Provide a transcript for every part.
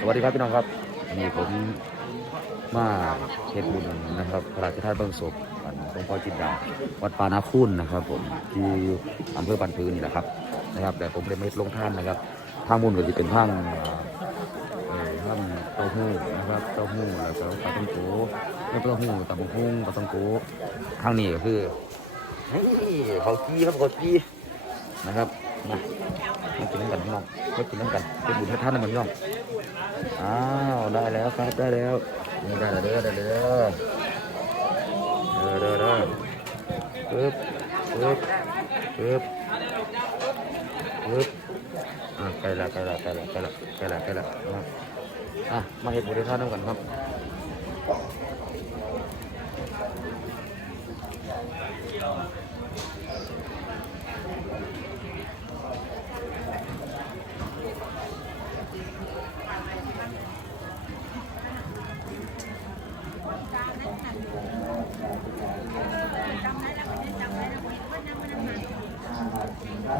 สวัสดีครับพี่น้องครับนี่ผมมาเฮ็ดบุญนะครับพระราชทานเบื้องศพอันหลวงพ่อจินดาวัดปานาคุณนะครับ ผมที่อำเภอบันพื้นนี่แหละครับนะครับ แต่ผมเลยไม่ลงท่านนะครับทางบุญก็จะเป็นทางเอ่อทางเต้าหู้นะครับเต้าหู้แล้วก็ปลาตังโกเต้าหู้ตำบักหุ่งปลาตังโกทางนี้ก็คือนี่เขาจี้ครับเขาจี้นะครับมา มากินน้ำกันพี่น้องมากินน้ำกันเป็นบุญให้ท่านนะพี่น้องอ้าวได้แล้วครับได้แล้วได้แล้วเด้อได้แล้วเด้อเด้อเด้อปึ๊บปึ๊บปึ๊บปึ๊บอะใกล้ละใกล้ละใกล้ละใกล้ละใกล้ละใกล้ละอะมาเห็ดบริการน้ำกันครับ น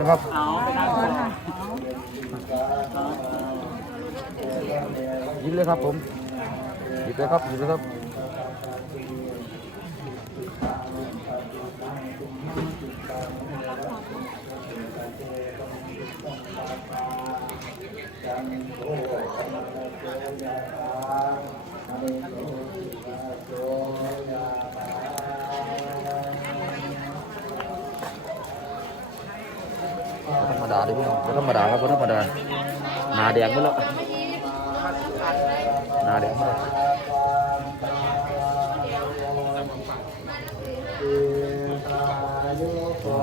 ะครับหยิบเลยครับผมหยิบเลยครับหยิบเลยครับบ่ ธรรมดาเลยพี่น้องธรรมดาครับธรรมดาหนาแดงหมดแล้วหนาแดงหมดแล้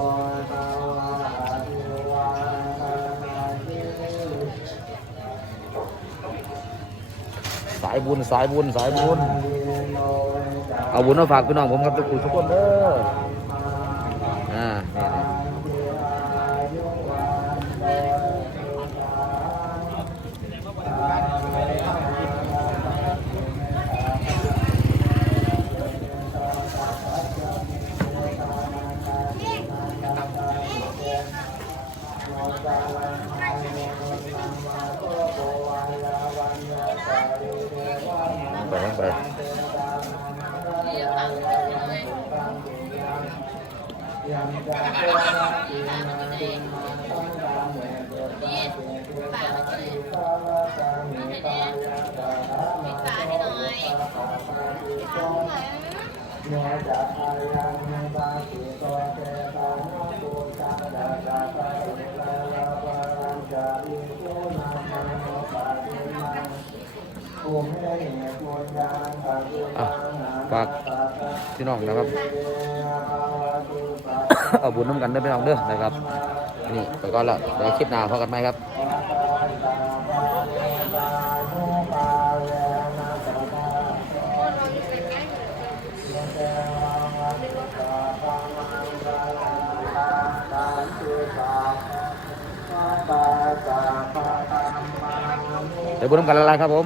ว สายบุญสายบุญสายบุญ เอาบุญมาฝากพี่น้องผมครับทุกคนทุกคนเด้ออ่า อะฝากพี่น้องนะครับ เอาบุญน้ำกันเด้อพี่น้องเด้อนะครับ นี่ไปก่อนละเดี๋ยวคลิปหน้าพอกันไหมครับเดี๋ยวบุญน้ำกันละลายครับผม